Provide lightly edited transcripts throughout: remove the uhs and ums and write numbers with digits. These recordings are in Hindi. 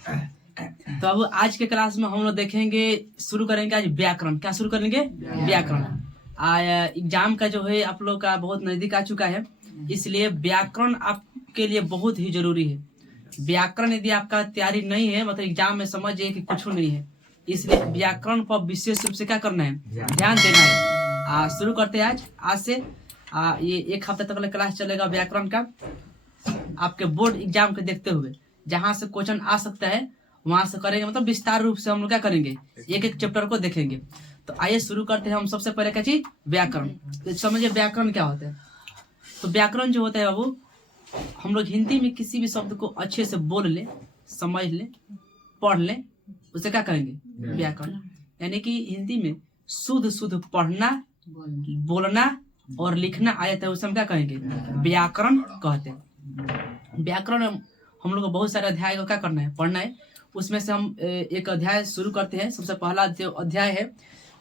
तो अब आज के क्लास में हम लोग देखेंगे, शुरू करेंगे आज व्याकरण। क्या शुरू करेंगे? व्याकरण। एग्जाम का जो है आप लोग का बहुत नजदीक आ चुका है, इसलिए व्याकरण आपके लिए बहुत ही जरूरी है। व्याकरण यदि आपका तैयारी नहीं है, मतलब एग्जाम में समझिए कि कुछ नहीं है, इसलिए व्याकरण पर विशेष रूप से क्या करना है, ध्यान देना है। शुरू करते हैं आज से। ये एक हफ्ते तक क्लास चलेगा व्याकरण का, आपके बोर्ड एग्जाम के देखते हुए। जहां से क्वेश्चन आ सकता है वहां से करेंगे, मतलब विस्तार रूप से हम लोग क्या करेंगे, एक एक चैप्टर को देखेंगे। तो आइए शुरू करते हैं। हम सबसे पहले क्या चीज, व्याकरण। तो समझिए व्याकरण क्या होता है। तो व्याकरण जो होता है बाबू, हम लोग हिंदी में किसी भी शब्द को अच्छे से बोल ले, समझ ले, पढ़ ले, उसे क्या करेंगे, व्याकरण। यानी कि हिंदी में शुद्ध शुद्ध पढ़ना, बोलना और लिखना आ जाता है, उसे हम क्या कहेंगे, व्याकरण कहते हैं। व्याकरण हम लोग को बहुत सारे अध्याय को क्या करना है, पढ़ना है। उसमें से हम एक अध्याय शुरू करते हैं। सबसे पहला जो अध्याय है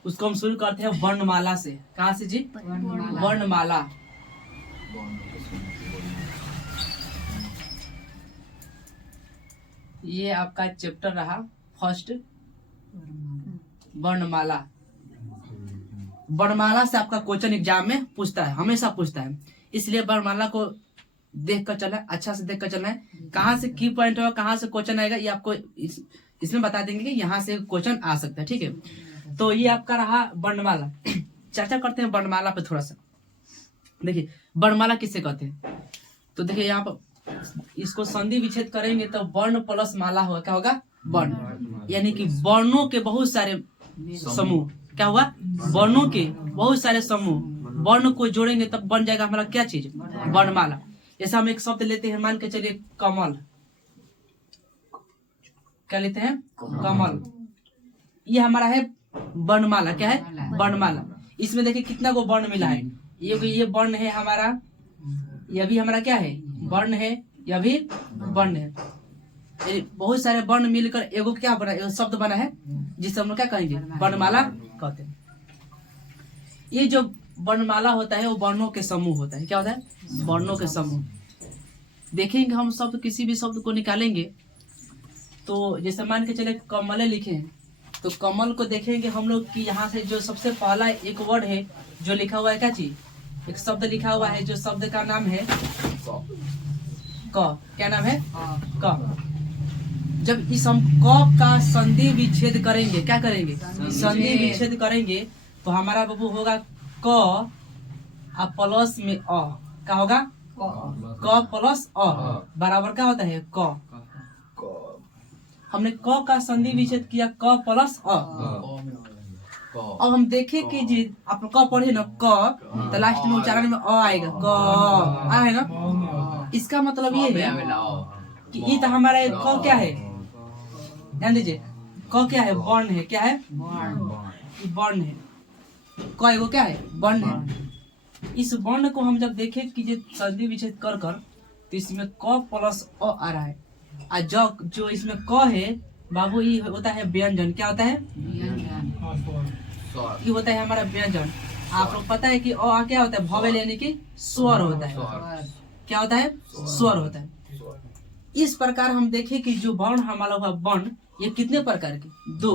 उसको हम शुरू करते हैं वर्णमाला से। कहाँ से जी? वर्णमाला। ये आपका चैप्टर रहा फर्स्ट, वर्णमाला। वर्णमाला से आपका क्वेश्चन एग्जाम में पूछता है, हमेशा पूछता है, इसलिए वर्णमाला को देख कर चलना है, अच्छा से देख कर चलना है। कहाँ से की पॉइंट होगा, कहाँ से क्वेश्चन आएगा, ये आपको इसमें बता देंगे कि यहाँ से क्वेश्चन आ सकता है। ठीक है, तो ये आपका रहा वर्णमाला। चर्चा करते हैं वर्णमाला पे थोड़ा सा। देखिए वर्णमाला किसे कहते हैं, तो देखिए यहाँ पर इसको संधि विच्छेद करेंगे तो वर्ण प्लस माला होगा। क्या होगा? वर्ण। यानी कि वर्णों के बहुत सारे समूह। क्या हुआ? वर्णों के बहुत सारे समूह, वर्ण को जोड़ेंगे तब बन जाएगा हमारा क्या चीज, वर्णमाला। जैसे हम एक शब्द लेते हैं, मान के चलिए कमल। क्या लेते हैं? कमल। ये हमारा है वर्णमाला। क्या है? वर्णमाला। इसमें देखिए कितना को वर्ण मिला है। ये वर्ण है हमारा, यह भी हमारा क्या है, वर्ण है, यह भी वर्ण है। बहुत सारे वर्ण मिलकर एगो क्या बना, एगो शब्द बना है, जिसे हम लोग क्या कहेंगे, वर्णमाला कहते हैं। ये जो वर्णमाला होता है वो वर्णों के समूह होता है। क्या होता है? वर्णों के समूह। देखेंगे हम शब्द, किसी भी शब्द को निकालेंगे तो जैसे मान के चले कमले लिखे हैं, तो कमल को देखेंगे हम लोग कि यहाँ से जो सबसे पहला एक वर्ड है जो लिखा हुआ है, क्या चीज, एक शब्द लिखा हुआ है, जो शब्द का नाम है क। क्या नाम है? क। जब इस हम क का संधि विच्छेद करेंगे, क्या करेंगे, संधि विच्छेद करेंगे, तो हमारा बाबू होगा क प्लस में अ। क्या होगा? क प्लस अ बराबर क्या होता है, क। हमने क का संधि विच्छेद किया, क प्लस अ। अब हम देखें कि जी आप क पढ़े ना, क, तो लास्ट में उच्चारण में अ आएगा, क आए ना। इसका मतलब ये है कि ये तो हमारा क क्या है, ध्यान दीजिए, क क्या है, वर्ण है। क्या है? वर्ण है। क एगो क्या है, वर्ण है। इस वर्ण को हम जब देखें कि संधि विच्छेद कर कर, तो इसमें क प्लस अ आ रहा है। और जो इसमें क है बाबू, ये होता है व्यंजन। क्या होता है? ये होता है हमारा व्यंजन। आप लोग पता है कि अ क्या होता है, भवेल यानी कि स्वर होता है। क्या होता है? स्वर होता है। इस प्रकार हम देखें कि जो वर्ण हमारा हुआ वर्ण, ये कितने प्रकार के, दो,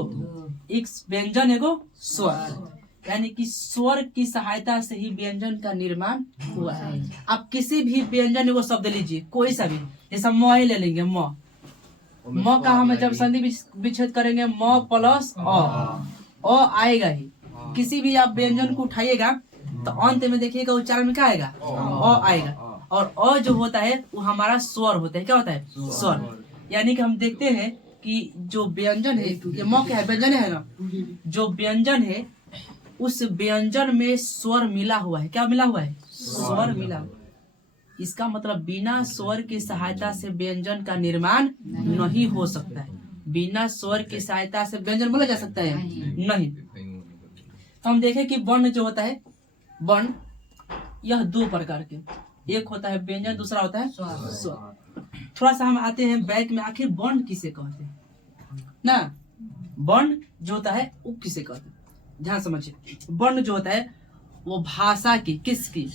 एक व्यंजन एगो स्वर। यानी कि स्वर की सहायता से ही व्यंजन का निर्माण हुआ है। आप किसी भी व्यंजन एगो शब्द लीजिए, कोई सा भी, जैसा म ही ले लेंगे, म का हम जब संधि विच्छेद करेंगे, म प्लस अ आएगा ही। किसी भी आप व्यंजन को उठाइएगा तो अंत में देखिएगा उच्चारण में क्या आएगा, अ आएगा। और अ जो होता है वो हमारा स्वर होता है। क्या होता है? स्वर। यानी कि हम देखते हैं कि जो व्यंजन है, ये म क्या है, व्यंजन है ना, जो व्यंजन है उस व्यंजन में स्वर मिला हुआ है। क्या मिला हुआ है? स्वर मिला हुआ। इसका मतलब बिना स्वर की सहायता से व्यंजन का निर्माण नहीं हो सकता है। बिना स्वर की सहायता से व्यंजन बोला जा सकता है? नहीं। तो हम देखें कि वर्ण जो होता है, वर्ण यह दो प्रकार के, एक होता है व्यंजन, दूसरा होता है स्वर। थोड़ा सा हम आते हैं बैक में, आखिर वर्ण किसे कहते हैं ना। वर्ण जो होता है वो किसे कहते हैं, ध्यान समझिए। वर्ण जो होता है वो भाषा की, किसकी,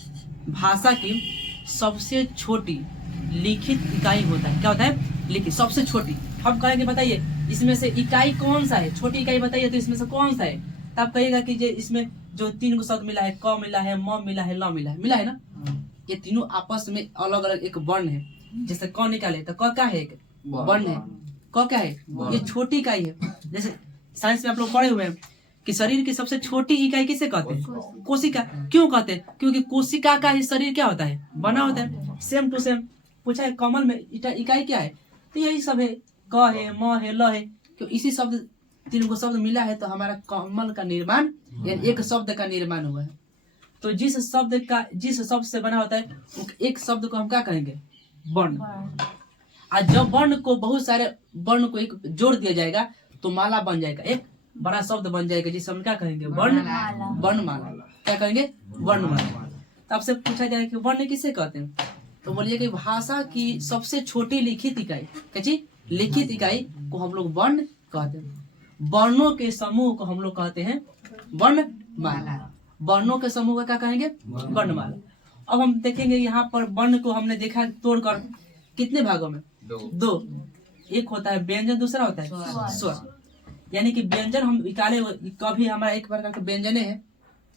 भाषा की सबसे छोटी लिखित इकाई होता है। क्या होता है? लिखित, सबसे छोटी हम कहेंगे बताइए इसमें से इकाई कौन सा है, छोटी इकाई बताइए तो इसमें से कौन सा है, तब कहिएगा कि इसमें जो 3 गो शब्द मिला है, क मिला है, म मिला है, ल मिला है ना। ये तीनों आपस में अलग अलग एक वर्ण है। जैसे क निकाले तो क क्या है, एक वर्ण है। क क्या है, ये छोटी इकाई है। जैसे साइंस में आप लोग पढ़े हुए हैं कि शरीर की सबसे छोटी इकाई किसे कहते हैं, कोशिका। क्यों कहते हैं, क्योंकि कोशिका का ही शरीर क्या होता है, बना होता है, सेम टू सेम। पूछा है कमल में इकाई क्या है, तो यही सब है, क है, म है, ल है। क्यों, इसी शब्द 3 गो शब्द मिला है तो हमारा कमल का निर्माण यानी एक शब्द का निर्माण हुआ है। तो जिस शब्द से बना होता है एक शब्द को हम क्या कहेंगे, वर्ण। आज जब वर्ण को बहुत सारे वर्ण को एक जोड़ दिया जाएगा तो माला बन जाएगा, एक बड़ा शब्द बन जाएगा जिसे हम क्या कहेंगे, वर्णमाला। क्या कहेंगे, वर्णमाला। तो आपसे पूछा जाए कि वर्ण किसे कहते हैं, तो बोलिए कि भाषा की सबसे छोटी लिखित इकाई, कैसी लिखित इकाई को हम लोग वर्ण कहते हैं। वर्णों के समूह को हम लोग कहते हैं वर्णमाला। वर्णों के समूह का क्या कहेंगे, वर्णमाला। अब हम देखेंगे यहाँ पर वर्ण को हमने देखा तोड़कर कितने भागों में, दो। एक होता है व्यंजन, दूसरा होता है स्वर। यानी कि व्यंजन हम निकाले, कभी हमारा एक प्रकार के व्यंजने है,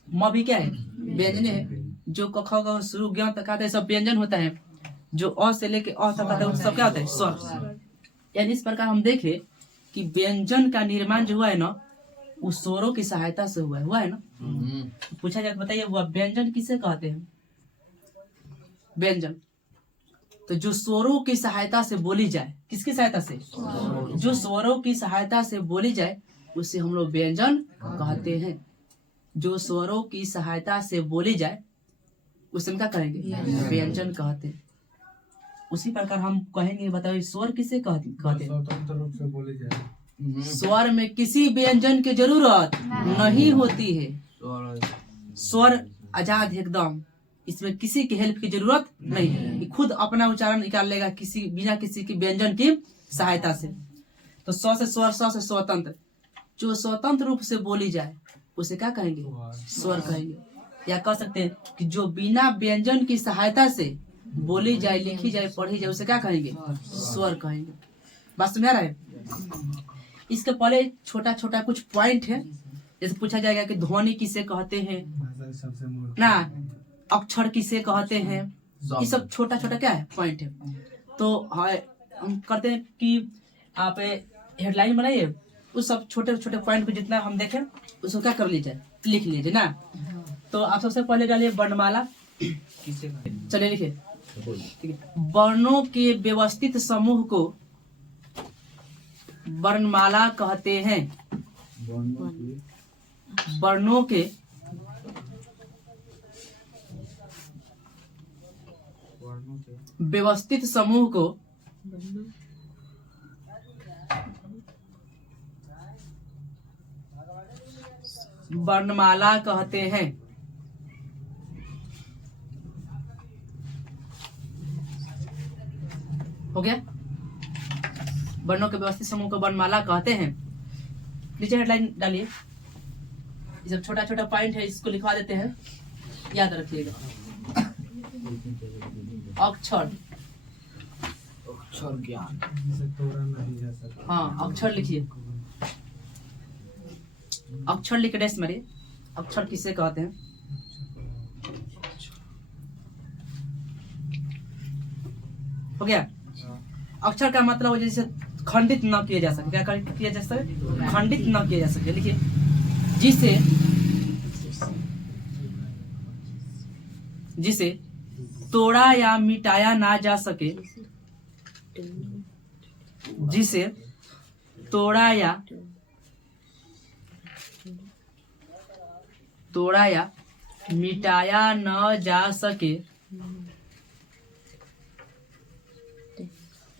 म भी क्या है, व्यंजने है। जो क ख ग शुरू ज्ञ तक आता है सब व्यंजन होता है। जो अ से लेके अ तक आता है सब क्या होता है, स्वर। यानी इस प्रकार हम देखे कि व्यंजन का निर्माण जो हुआ है ना, उस स्वरों की सहायता से हुआ है ना। पूछा जाए बताइए वह व्यंजन किसे कहते हैं, व्यंजन तो जो स्वरों की सहायता से बोली जाए, किसकी सहायता से, जो स्वरों की सहायता से बोली जाए उसे हम लोग व्यंजन कहते हैं। जो स्वरों की सहायता से बोली जाए उसे हम क्या कहेंगे, व्यंजन कहते हैं। उसी प्रकार हम कहेंगे बताओ स्वर किसे कहते हैं, स्वतंत्र रूप से बोली जाए। स्वर में किसी व्यंजन की जरूरत नहीं होती है। स्वर आजाद एकदम, इसमें किसी की हेल्प की जरूरत नहीं है, ये खुद अपना उच्चारण निकाल लेगा बिना किसी की व्यंजन की सहायता से। तो स्व से स्वर, स्व से स्वतंत्र। जो स्वतंत्र रूप से बोली जाए उसे क्या कहेंगे, स्वर कहेंगे। या कह सकते हैं कि जो बिना व्यंजन की सहायता से बोली जाए, लिखी जाए, पढ़ी जाए उसे क्या कहेंगे, स्वर कहेंगे। बात समझ आ रहा है। इसके पहले छोटा छोटा कुछ पॉइंट है। जैसे पूछा जाएगा कि ध्वनि किसे कहते हैं ना, अक्षर किसे कहते हैं, ये सब छोटा छोटा क्या है, पॉइंट है। तो हम करते हैं कि आप हेडलाइन बनाइए, उस सब छोटे छोटे पॉइंट को जितना हम देखें उसको क्या कर लीजिए, लिख लीजिए ना। तो आप सबसे पहले डालिए वर्णमाला, चलिए लिखिए, ठीक है। वर्णों के व्यवस्थित समूह को वर्णमाला कहते हैं। वर्णों के व्यवस्थित समूह को वर्णमाला कहते हैं। हो गया, वर्णों के व्यवस्थित समूह को वर्णमाला कहते हैं। नीचे हेडलाइन डालिए, ये सब छोटा छोटा पॉइंट है, इसको लिखवा देते हैं, याद रखिएगा। अक्षर, अक्षर ज्ञान जिसे तोड़ा नहीं जा सकता। हाँ अक्षर लिखिए, अक्षर लिख डैश मारिए। अक्षर किसे कहते हैं, हो गया। अक्षर का मतलब हो जैसे खंडित न किया जा सके, क्या किया जा सके, खंडित न किया जा सके। लिखिए, जिसे तोड़ा या मिटाया ना जा सके, जिसे तोड़ा या मिटाया न जा सके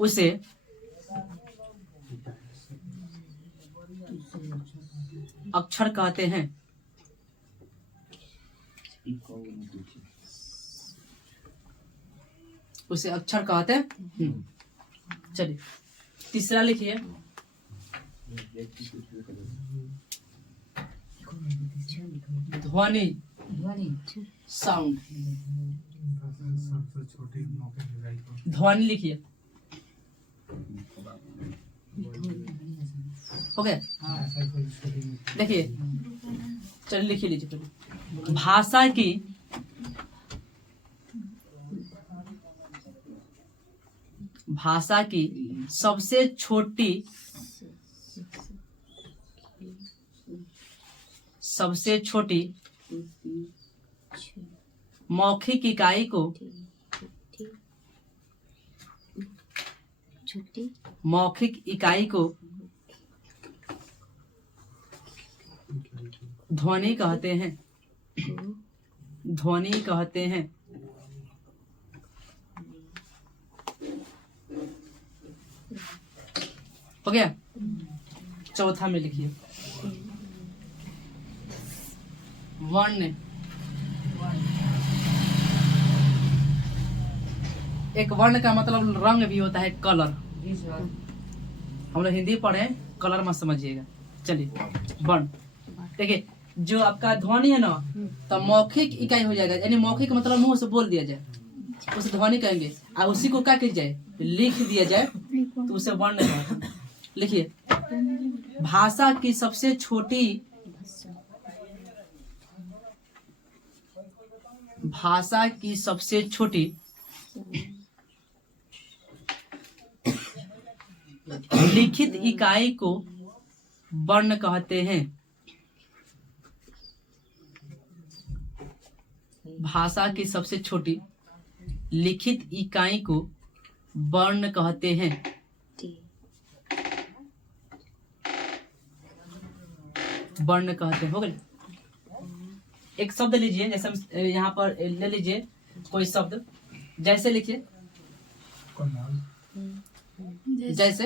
उसे अक्षर कहते हैं। उसे अक्षर कहते हैं। चलिए तीसरा लिखिए, ध्वनि, साउंड। ध्वनि लिखिए, हो गया। ऐसा कोई स्टोरी नहीं। देखिए चलिए लिखिए लीजिए पहले। भाषा की सबसे छोटी मौखिक इकाई को ध्वनि कहते हैं। हो गया। चौथा में लिखिए वर्ण। एक वर्ण का मतलब रंग भी होता है, कलर। हम लोग हिंदी पढ़े, कलर मत समझिएगा। चलिए वर्ण। देखिए जो आपका ध्वनि है ना, तो मौखिक इकाई हो जाएगा, यानी मौखिक मतलब मुंह से बोल दिया जाए उसे ध्वनि कहेंगे, और उसी को क्या किया जाए, लिख दिया जाए तो उसे वर्ण कहते हैं। लिखिए भाषा की सबसे छोटी लिखित इकाई को वर्ण कहते हैं। भाषा की सबसे छोटी लिखित इकाई को वर्ण कहते हैं। हो गए। एक शब्द लीजिए, जैसे हम यहाँ पर ले लीजिए कोई शब्द, जैसे लिखिए, जैसे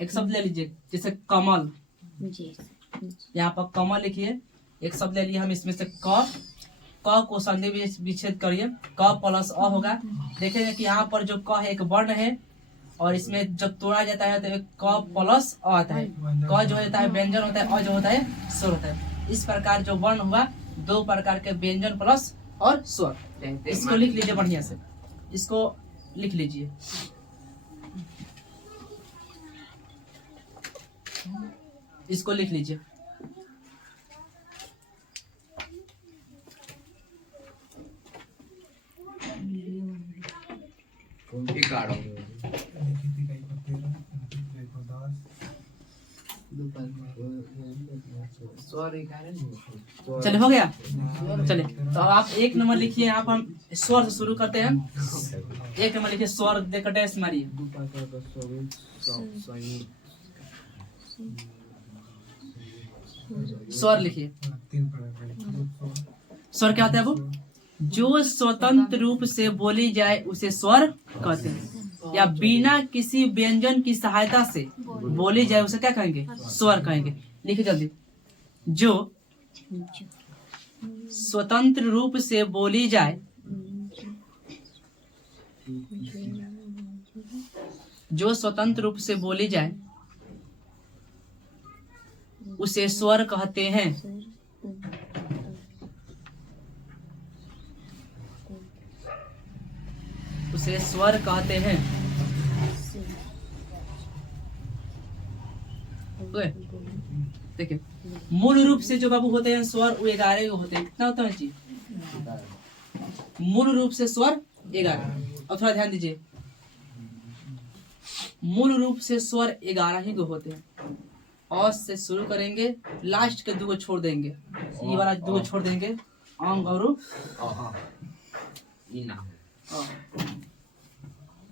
एक शब्द ले लीजिए, जैसे कमल। यहाँ पर कमल लिखिए। एक शब्द ले लिए हम, इसमें से क को संधि विच्छेद करिए, क प्लस अ होगा। देखेंगे कि यहाँ पर जो क है एक वर्ण है, और इसमें जब तोड़ा जाता है तो एक क प्लस अ आता है। क जो होता है व्यंजन होता है, अ जो होता है स्वर होता है। इस प्रकार जो वर्ण हुआ, दो प्रकार के व्यंजन प्लस और स्वर। इसको लिख लीजिए बढ़िया से, इसको लिख लीजिए। इसको लिख लीजिए। चलिए हो गया। चलिए तो अब आप एक नंबर लिखिए। यहाँ पर हम स्वर से शुरू करते हैं। एक नंबर लिखिए, स्वर देकर डैश मारिए। स्वर लिखिए। स्वर क्या होता है? वो जो स्वतंत्र रूप से बोली जाए उसे स्वर कहते हैं, या बिना किसी व्यंजन की सहायता से बोली जाए उसे क्या कहेंगे? स्वर कहेंगे। लिखिए जल्दी। जो स्वतंत्र रूप से बोली जाए उसे स्वर कहते हैं। देखिए मूल रूप से जो बाबू होते हैं स्वर, वो 11 होते हैं। कितना होता है जी? मूल रूप से स्वर 11। और थोड़ा ध्यान दीजिए, मूल रूप से स्वर 11 ही को होते हैं। अ से शुरू करेंगे, लास्ट के 2 को छोड़ देंगे, ये वाला 2 को छोड़ देंगे, अंग और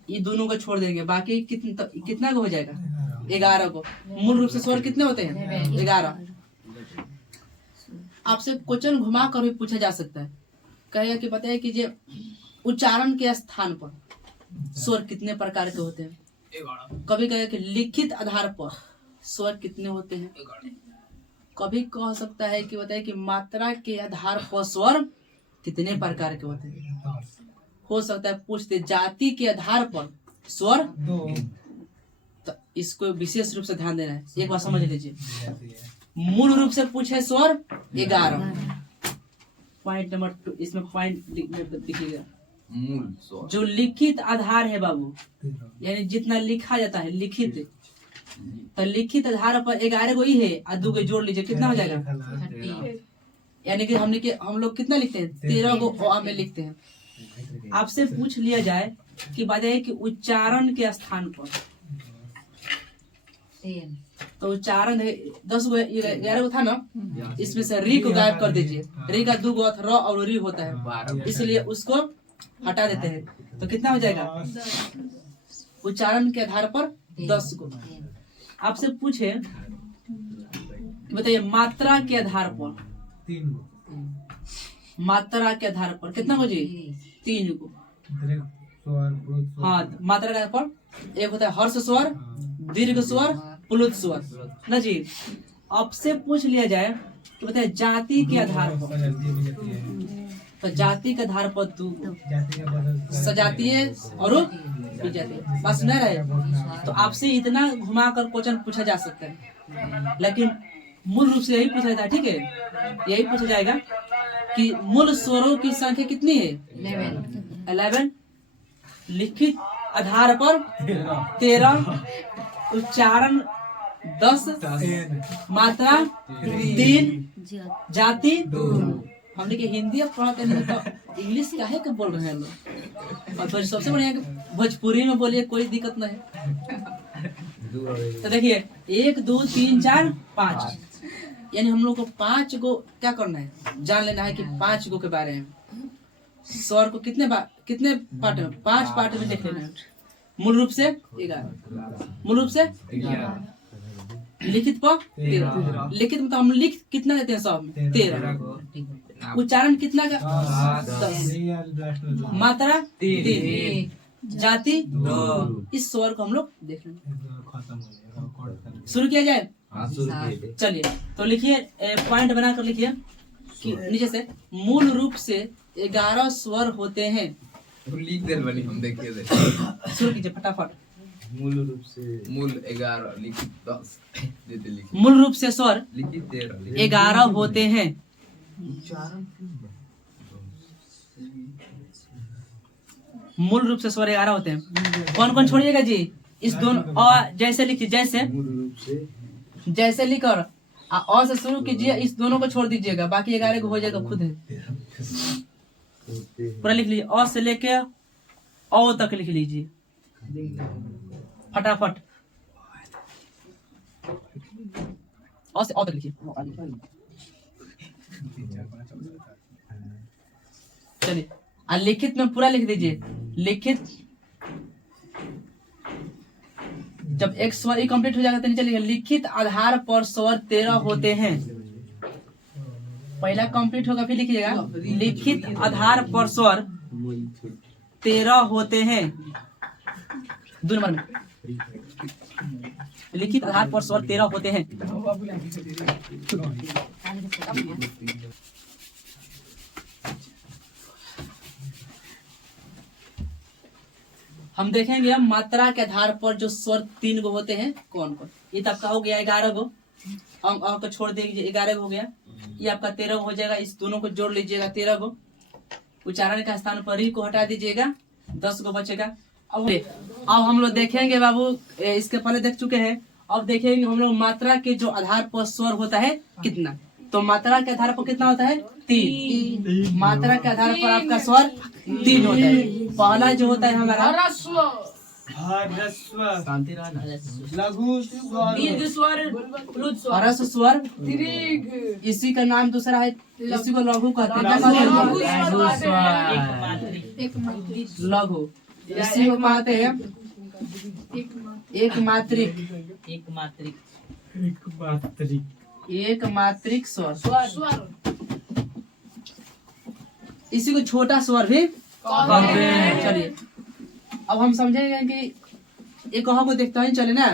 ये दोनों को छोड़ देंगे, बाकी कितना को हो जाएगा? 11 को। मूल रूप से स्वर कितने होते हैं? 11। आपसे क्वेश्चन घुमा कर भी पूछा जा सकता है, कहेगा कि बताइए कि उच्चारण के स्थान पर स्वर कितने प्रकार के होते हैं? कभी कहेगा कि लिखित आधार पर स्वर कितने होते हैं? कभी कह सकता है कि बताइए कि मात्रा के आधार पर स्वर कितने प्रकार के होते हैं? हो सकता है पूछते जाति के आधार पर स्वर 2। तो इसको विशेष रूप से ध्यान देना है, एक बार समझ लीजिए। मूल रूप से पूछे स्वर 11। पॉइंट नंबर 2, इसमें पॉइंट लिखिएगा। मूल स्वर जो लिखित आधार है बाबू, 13 यानी जितना लिखा जाता है लिखित, तो लिखित आधार पर 11 गो ही है और 2 को जोड़ लीजिए कितना हो जाएगा। यानी कि हम लोग कितना लिखते हैं, 13 गो अ में लिखते हैं। आपसे पूछ लिया जाए कि बताइए कि उच्चारण के स्थान पर, तो उच्चारण है 10 गो 11 गो था ना, इसमें से री को गायब कर दीजिए। री का 2 गो अर्थ र और री होता है, इसलिए उसको हटा देते हैं। तो कितना हो जाएगा उच्चारण के आधार पर 10 गो। आपसे पूछे बताइए मात्रा के आधार पर, 3 गो मात्रा के आधार पर कितना हो जी, 3 गो। दीर्घ स्वर प्लुत स्वर। हाँ, मात्रा के आधार पर एक होता है हर्ष स्वर, दीर्घ स्वर, प्लुत स्वर ना जी। आपसे पूछ लिया जाए कि बताइए जाति के आधार पर, सजातीय भी जाती है। तो जाति के आधार पर 2 जाति का बदल सजातीय और विजातीय। बस नहीं रहे तो आपसे इतना घुमाकर क्वेश्चन पूछा जा सकता है, लेकिन मूल रूप से यही पूछा जाता है। ठीक है, यही पूछा जाएगा कि मूल स्वरों की संख्या कितनी है, 11। लिखित आधार पर 13, उच्चारण 10, मात्रा 3, जाति 2। हमने के हिंदी अब पढ़ाते नहीं तो इंग्लिश काहे के बोल रहे हैं लोग। और फिर सबसे बढ़िया कि भोजपुरी में बोलिए, कोई दिक्कत नहीं है। तो देखिए 1 2 3 4 5, यानी हम लोग को 5 गो क्या करना है, जान लेना है कि 5 गो के बारे में। स्वर को कितने पार्ट में, 5 पार्ट में देख लेना है। मूल रूप से 11, मूल रूप से 11, लिखित पर 13। लिखित मतलब हम लिख कितना देते हैं सब में, 13। उच्चारण कितना का, 10। मात्रा 3, जाति 2। इस स्वर को हम लोग देख लेंगे। खत्म हो गया। शुरू किया जाए, हाँ, शुरू कीजिए। चलिए। तो लिखिए, पॉइंट बनाकर लिखिए कि नीचे से मूल रूप से 11 स्वर होते हैं। लिख दे वाली हम देखिए दे। शुरू कीजिए फटाफट। मूल रूप से मूल 11, लिखित 10 देते, लिखित मूल रूप से स्वर लिखित 13, 11 होते हैं। मूल रूप से स्वर 11 होते हैं। कौन कौन छोड़िएगा जी, इस दोनों और जैसे लिखिए, जैसे लिखकर और से शुरू कीजिए, इस दोनों को छोड़ दीजिएगा, बाकी 11 को हो जाएगा खुद है। पूरा लिख लीजिए, और से लेके औ तक लिख लीजिए फटाफट। और से औ तक लिखिए। चलिए, लिखित में पूरा लिख दीजिए। लिखित जब एक स्वर कंप्लीट हो जाएगा तो नीचे लिखिए, लिखित आधार पर स्वर 13 होते हैं। पहला कंप्लीट होगा फिर लिखिएगा, लिखित आधार पर स्वर 13 होते हैं। 2 नंबर में लिखित आधार पर स्वर 13 होते हैं। हम देखेंगे मात्रा के आधार पर जो स्वर 3 गो होते हैं कौन कौन। ये तो आपका हो गया 11 गो, अंक छोड़ दीजिए, 11 गो हो गया। ये आपका 13 गो हो जाएगा, इस दोनों को जोड़ लीजिएगा 13 गो। उच्चारण के स्थान पर ही को हटा दीजिएगा, 10 गो बचेगा। अब हम लोग देखेंगे बाबू, इसके पहले देख चुके हैं, अब देखेंगे हम लोग मात्रा के जो आधार पर स्वर होता है कितना। तो मात्रा के आधार पर कितना होता है, 3। मात्रा के आधार पर आपका स्वर 3 होता है। पहला जो होता है हमारा शांति रहना। लघु स्वर, दीर्घ स्वर, ह्रस्व स्वर, इसी का नाम दूसरा है, इसी को लघु कहते हैं। लघु, इसी को कहते हैं एक मात्रिक स्वर। इसी को छोटा स्वर भी कहते हैं। चलिए, अब हम समझेंगे कि एक को देखते हैं। चले ना,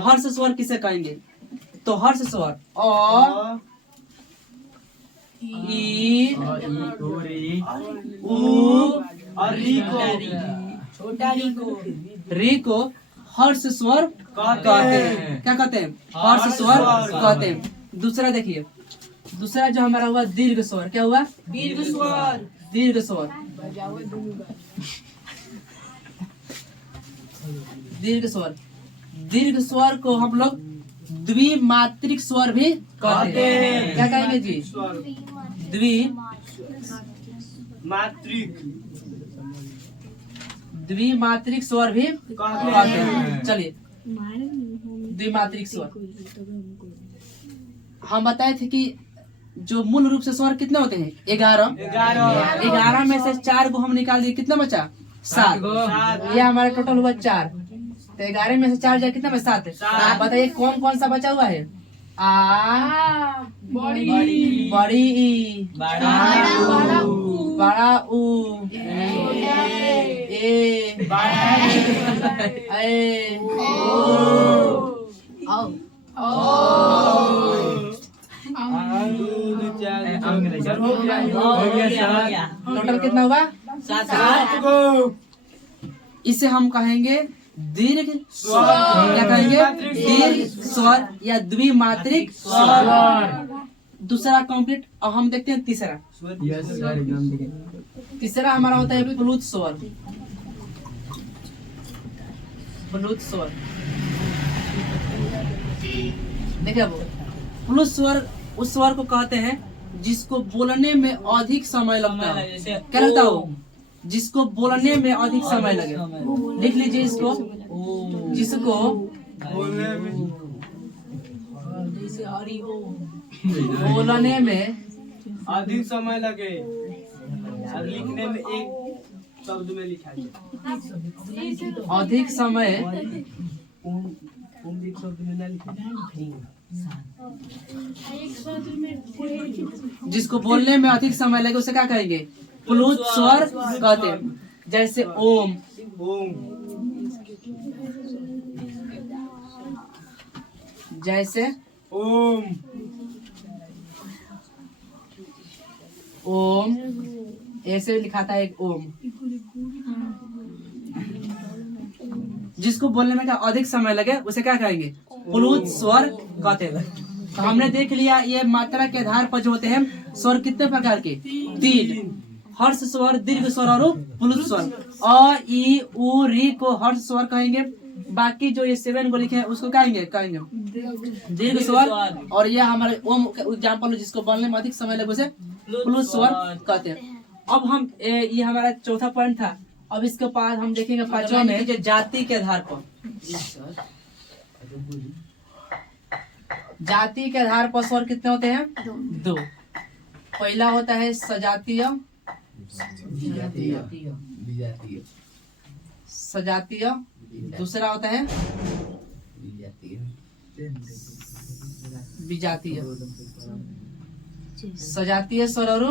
हर्ष स्वर किसे कहेंगे, तो हर्ष स्वर अ, ई, उ और री को हर्ष स्वर कहते हैं। क्या कहते हैं, हर्ष स्वर कहते हैं। दूसरा देखिए, दूसरा जो हमारा हुआ दीर्घ स्वर, क्या हुआ, दीर्घ स्वर। दीर्घ स्वर को हम लोग द्विमात्रिक स्वर भी कहते हैं। क्या कहेंगे जी? द्विमात्रिक स्वर भी कहते हैं। चलिए, द्विमात्रिक स्वर हम बताए थे कि जो मूल रूप से स्वर कितने होते हैं? 11 में से 4 को हम निकाल दिए, कितना बचा? 7। ये हमारा टोटल हुआ 4। तो 11 में से 4 जाए कितना में? 7। बताइए कौन कौन सा बचा हुआ है? बड़ी ई, बड़ा ऊ, ए, टोटल कितना हुआ? 7। इसे हम कहेंगे दीर्घ स्वर। क्या कहेंगे? दीर्घ स्वर या द्विमात्रिक स्वर। दूसरा कंप्लीट। अब हम देखते हैं तीसरा। तीसरा हमारा होता है प्लुत स्वर। प्लुत स्वर देखिए, वो प्लुत स्वर उस स्वर को कहते हैं जिसको बोलने में अधिक समय लगता है। क्या लगता हो? जिसको बोलने में अधिक समय लगे। लिख लीजिए इसको। जिसको बोलने में अधिक समय लगे और लिखने में एक शब्द में लिखा जाए। अधिक समय एक शब्द में ना लिखे। जिसको बोलने में अधिक समय लगे उसे क्या कहेंगे? प्लुत स्वर कहते हैं। जैसे ओम, जैसे ओम, ओम ऐसे लिखा था एक ओम। जिसको बोलने में क्या अधिक समय लगे उसे क्या कहेंगे? प्लुत स्वर कहते हैं। तो हमने देख लिया ये मात्रा के आधार पर जो होते हैं स्वर कितने प्रकार के? 3। हर्ष स्वर, दीर्घ स्वर और प्लुत स्वर। अ, ई, उ, री को हर्ष स्वर कहेंगे। बाकी जो ये 7 को लिखे हैं उसको कहेंगे दीर्घ स्वर। और ये हमारे ओम एग्जाम्पल जिसको बोलने में अधिक समय लगे उसे प्लुत स्वर कहते हैं। अब हम ये हमारा चौथा पॉइंट था। अब इसके बाद हम देखेंगे पांचवा में जो जाति के आधार पर। जाति के आधार पर स्वर कितने होते हैं? 2। पहला होता है सजातीय, सजातीय। दूसरा होता है विजातीय। सजातीय स्वर और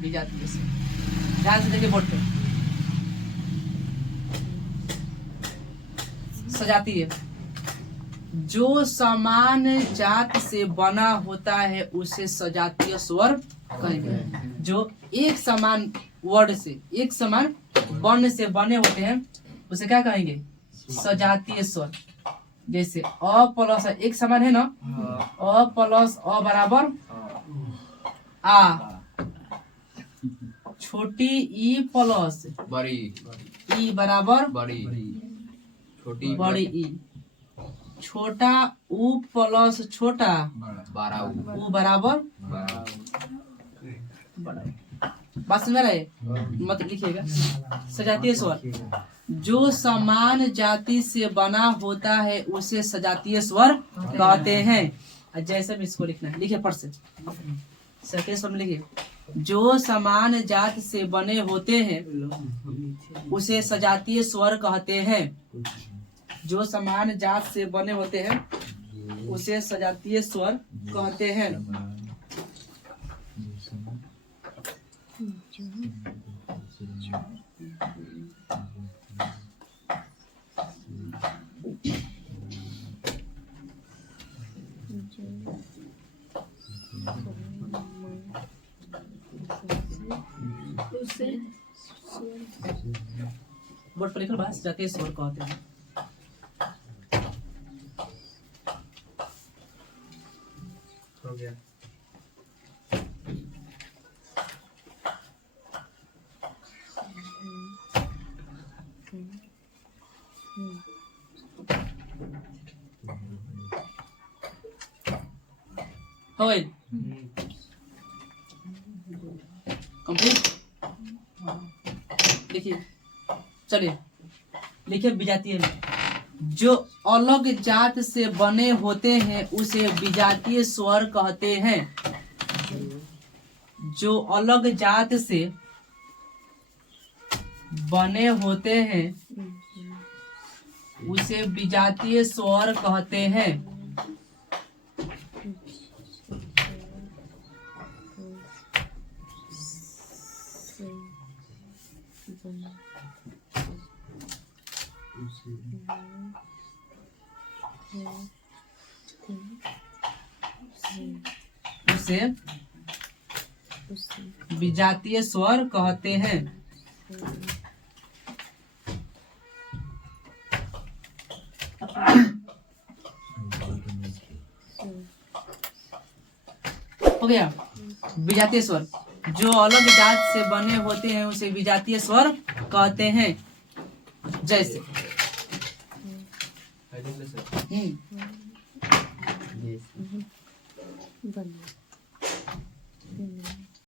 विजातीय स्वर। ध्यान से देखिए बोर्ड पे। सजातीय जो समान जात से बना होता है उसे सजातीय स्वर कहेंगे। जो एक समान वर्ड से, एक समान वर्ण से बने होते हैं उसे क्या कहेंगे? सजातीय स्वर। जैसे अ प्लस एक समान है ना, अ प्लस अ बराबर आ। छोटी ई प्लस बड़ी ई बराबर बड़ी, छोटी बड़ी ई। छोटा उ प्लस छोटा बड़ा उ बराबर बड़ा। बात समझ रहे? मत लिखिएगा। सजातीय स्वर जो समान जाति से बना होता है उसे सजातीय स्वर कहते हैं। जैसे भी इसको लिखना है, लिखिए फट से। सजातीय स्वर में लिखिए जो समान जात से बने होते हैं उसे सजातीय स्वर कहते हैं। जो समान जात से बने होते हैं उसे सजातीय स्वर कहते हैं। बोर्ड पर लिखो बस सजातीय स्वर कहते हैं। हो गया। हो गई कंप्लीट। देखिए चलिए लिखिए विजातीय में, जो अलग जात से बने होते हैं उसे विजातीय स्वर कहते हैं। जो अलग जात से बने होते हैं उसे विजातीय स्वर कहते हैं। उसे विजातीय स्वर कहते हैं। हो गया विजातीय स्वर। जो अलग जात से बने होते हैं उसे विजातीय स्वर कहते हैं। जैसे I think that's it. Hmm